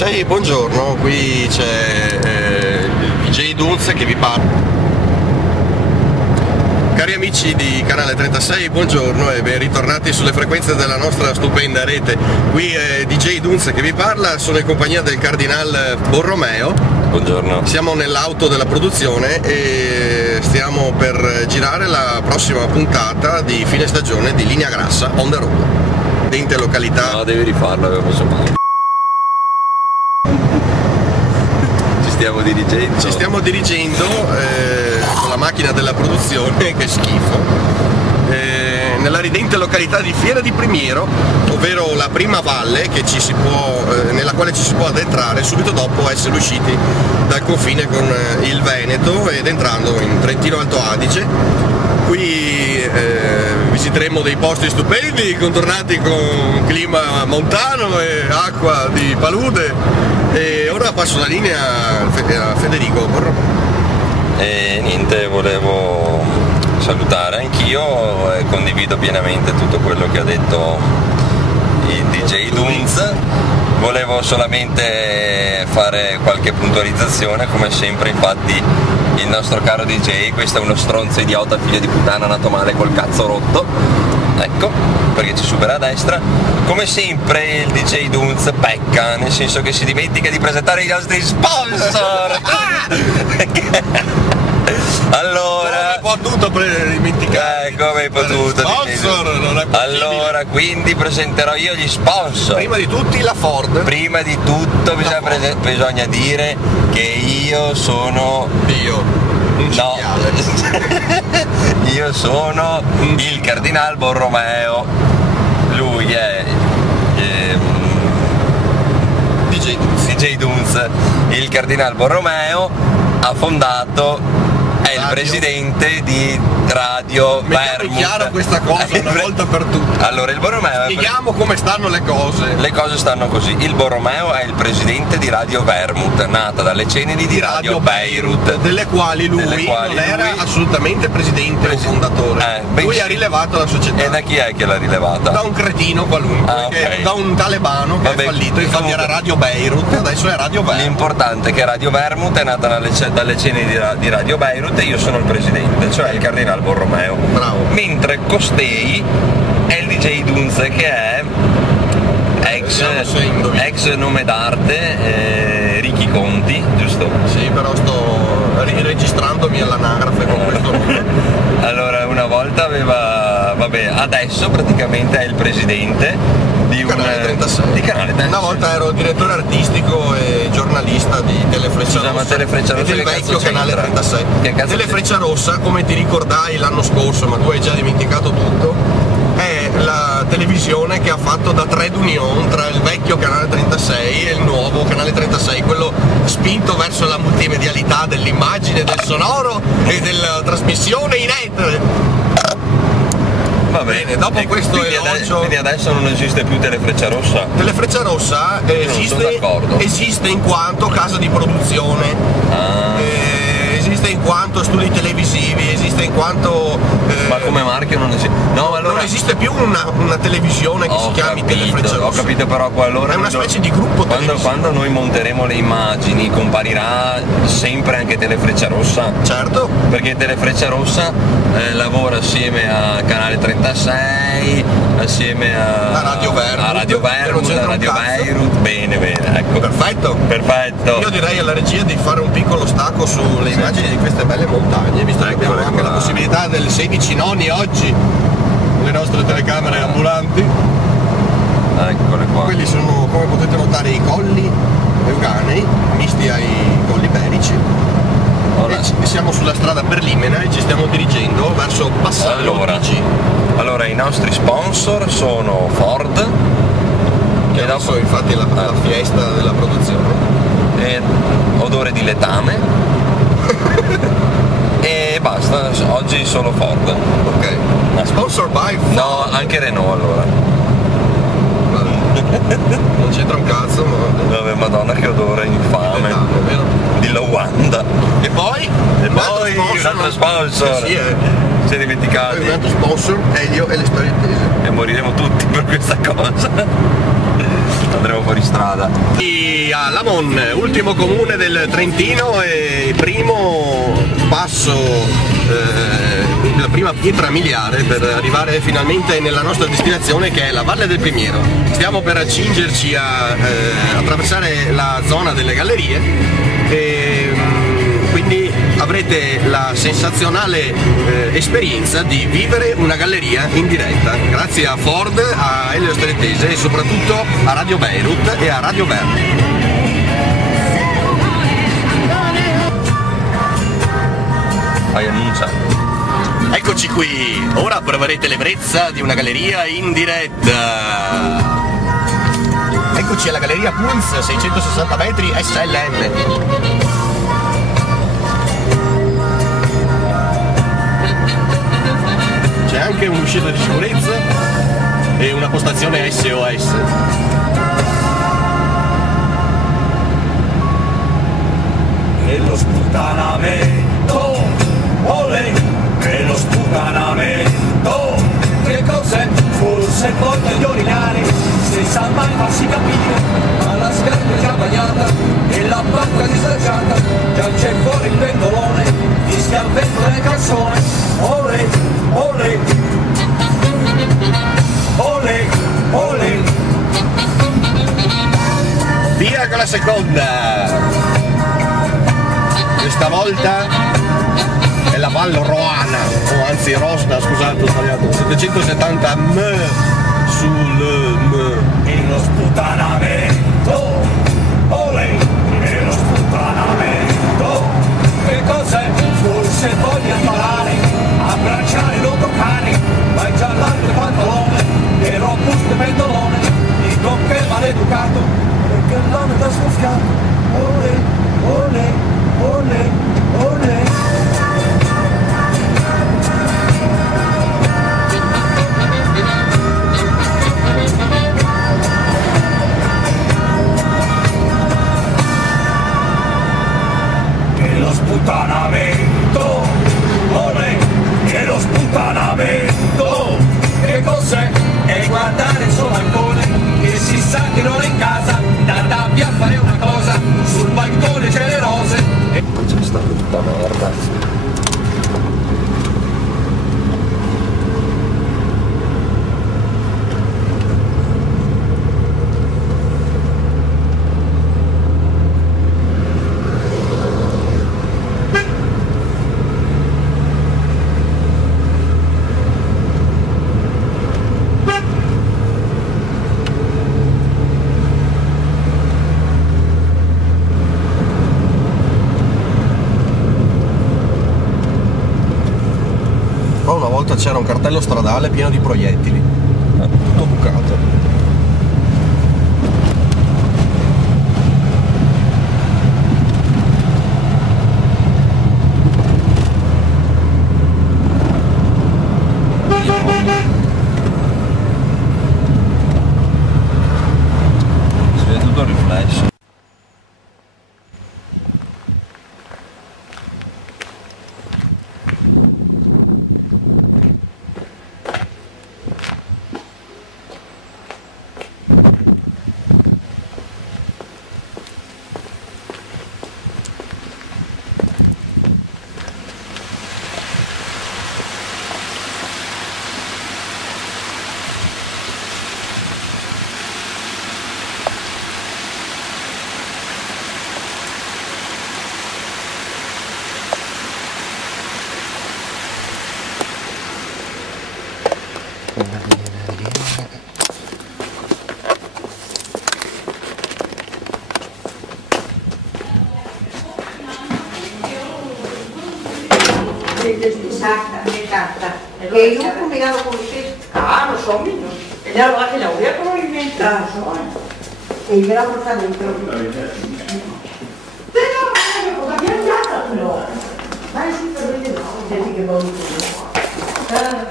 36, buongiorno, qui c'è DJ Dunz che vi parla. Cari amici di Canale 36, buongiorno e ben ritornati sulle frequenze della nostra stupenda rete. Qui è DJ Dunz che vi parla, sono in compagnia del Cardinal Borromeo. Buongiorno. Siamo nell'auto della produzione e stiamo per girare la prossima puntata di fine stagione di Linea Grassa On The Road. Dente località. No, devi rifarlo, avevo messo male. Ci stiamo dirigendo con la macchina della produzione, che schifo, nella ridente località di Fiera di Primiero, ovvero la prima valle che nella quale ci si può addentrare subito dopo essere usciti dal confine con il Veneto ed entrando in Trentino Alto Adige. Qui visiteremo dei posti stupendi, contornati con clima montano e acqua di palude. E ora passo la linea a Federico Borromeo. E niente, volevo salutare anch'io e condivido pienamente tutto quello che ha detto il DJ Dunz. Volevo solamente fare qualche puntualizzazione, come sempre. Infatti il nostro caro DJ, questo è uno stronzo idiota figlio di puttana nato male col cazzo rotto, ecco, perché ci supera a destra. Come sempre il DJ Dunz pecca, nel senso che si dimentica di presentare i nostri sponsor. Allora, come hai potuto dimenticare? Come hai potuto? Sponsor, non è possibile. Allora, quindi presenterò io gli sponsor. Prima di tutti la Ford. Prima di tutto bisogna dire che io sono... un cinghiale. No. Io sono il Cardinal Borromeo. Lui è DJ Dunz. Il Cardinal Borromeo ha fondato, è il presidente di Radio Vermouth. Chiaro questa cosa una volta per tutte. Allora, il Borromeo spieghiamo come stanno le cose. Le cose stanno così. Il Borromeo è il presidente di Radio Vermouth, nata dalle ceneri di Radio Beirut, delle quali lui non era assolutamente presidente o fondatore. Lui ha rilevato la società. E da chi è che l'ha rilevata? Da un cretino qualunque, da un talebano che è fallito, infatti era Radio Beirut, adesso è Radio Vermouth. L'importante è che Radio Vermouth è nata dalle ceneri di Radio Beirut e io sono il presidente, cioè il Cardinal Borromeo. Bravo. Mentre costei è il DJ Dunz, che è ex nome d'arte Ricky Conti, giusto? Sì, però sto registrandomi all'anagrafe con questo nome. Allora, una volta adesso praticamente è il presidente di Canale 36. Di Canale 36. Una volta ero direttore artistico e giornalista di Telefreccia Rossa. Ma Telefreccia Rossa e del vecchio Canale 36. Telefreccia Rossa, come ti ricordai l'anno scorso, ma tu hai già dimenticato tutto, è la televisione che ha fatto da trade union tra il vecchio Canale 36 e il nuovo Canale 36, quello spinto verso la multimedialità dell'immagine, del sonoro e della trasmissione in etere. Va bene, dopo questo elogio... Quindi adesso non esiste più Telefreccia Rossa? Telefreccia Rossa esiste in quanto casa di produzione, esiste in quanto studi televisivi, esiste in quanto... Ma come marchio non esiste? No, allora... Non esiste più una televisione che si chiami Telefreccia Rossa. Ho capito, però allora... È una specie di gruppo televisivo. Quando noi monteremo le immagini comparirà sempre anche Telefreccia Rossa? Certo. Perché Telefreccia Rossa lavora assieme a Canale 36, assieme a Radio Vermouth, a Radio Beirut. Bene, ecco. Perfetto. Io direi alla regia di fare un piccolo stacco sulle immagini di queste belle montagne, visto che abbiamo anche la possibilità del 16 noni oggi, le nostre telecamere ambulanti. Eccole qua. Quelli sono, come potete notare, i colli euganei misti ai colli iberici. E siamo sulla strada per Limena e ci stiamo dirigendo verso Bassallo TG. Allora, i nostri sponsor sono Ford, che adesso infatti è la fiesta della produzione, e odore di letame. E basta, oggi solo Ford. Ok. Sponsor by Ford. No, anche Renault allora. Non c'entra un cazzo, ma... Vabbè, madonna che odore infame. Vero? Di Lowanda. E poi un altro sponsor. Sì, si è dimenticato. Un altro sponsor, Elio e le storie tese. E moriremo tutti per questa cosa. andremo fuori strada. A Lamon, ultimo comune del Trentino e primo passo, la prima pietra miliare per arrivare finalmente nella nostra destinazione, che è la Valle del Primiero. Stiamo per accingerci a attraversare la zona delle gallerie e quindi avrete la sensazionale esperienza di vivere una galleria in diretta, grazie a Ford, a Elio Strettese e soprattutto a Radio Beirut e a Radio Verde. Vai, annuncia. Eccoci qui, ora proverete l'ebbrezza di una galleria in diretta. Eccoci alla Galleria Pulse, 660 metri SLM. C'è anche un'uscita di sicurezza e una postazione SOS. E lo sputtanamento, olè, e lo sputtanamento, che cos'è? Forse voglia di orinare, senza mai farsi capire, ma la scarpa è già bagnata e la bacca dislacciata, già c'è fuori il pendolone, fischia il vento nel calzone, olè, olè, olè, olè. Via con la seconda! Questa volta è la Val Roana, o anzi Rosna, scusate, ho sbagliato, 770 m sul m. E lo sputtanamento, olè, e lo sputtanamento, che cos'è? Forse voglia imparare, abbracciare, non toccare, ma è già largo il pantalone, e robusto il pendolone, dico che è maleducato, perché l'hanno da soffiato, olè, olè, olè, olè. E lo sputtanamento, olè, e lo sputtanamento, che cos'è? È guardare il suo balcone, che si sa che non è in casa, da via a fare una cosa, sul balcone c'è le rose. C'è sta tutta merda. Una volta c'era un cartello stradale pieno di proiettili, tutto bucato. Si vede tutto il riflesso. Esatta. E io combinavo con te. Ah, lo so, mio. E allora che la voglio probabilmente. Ah, so. E me la porta dentro. Però, cosa piangata però? Vai sì, per vedere. Senti che bonito.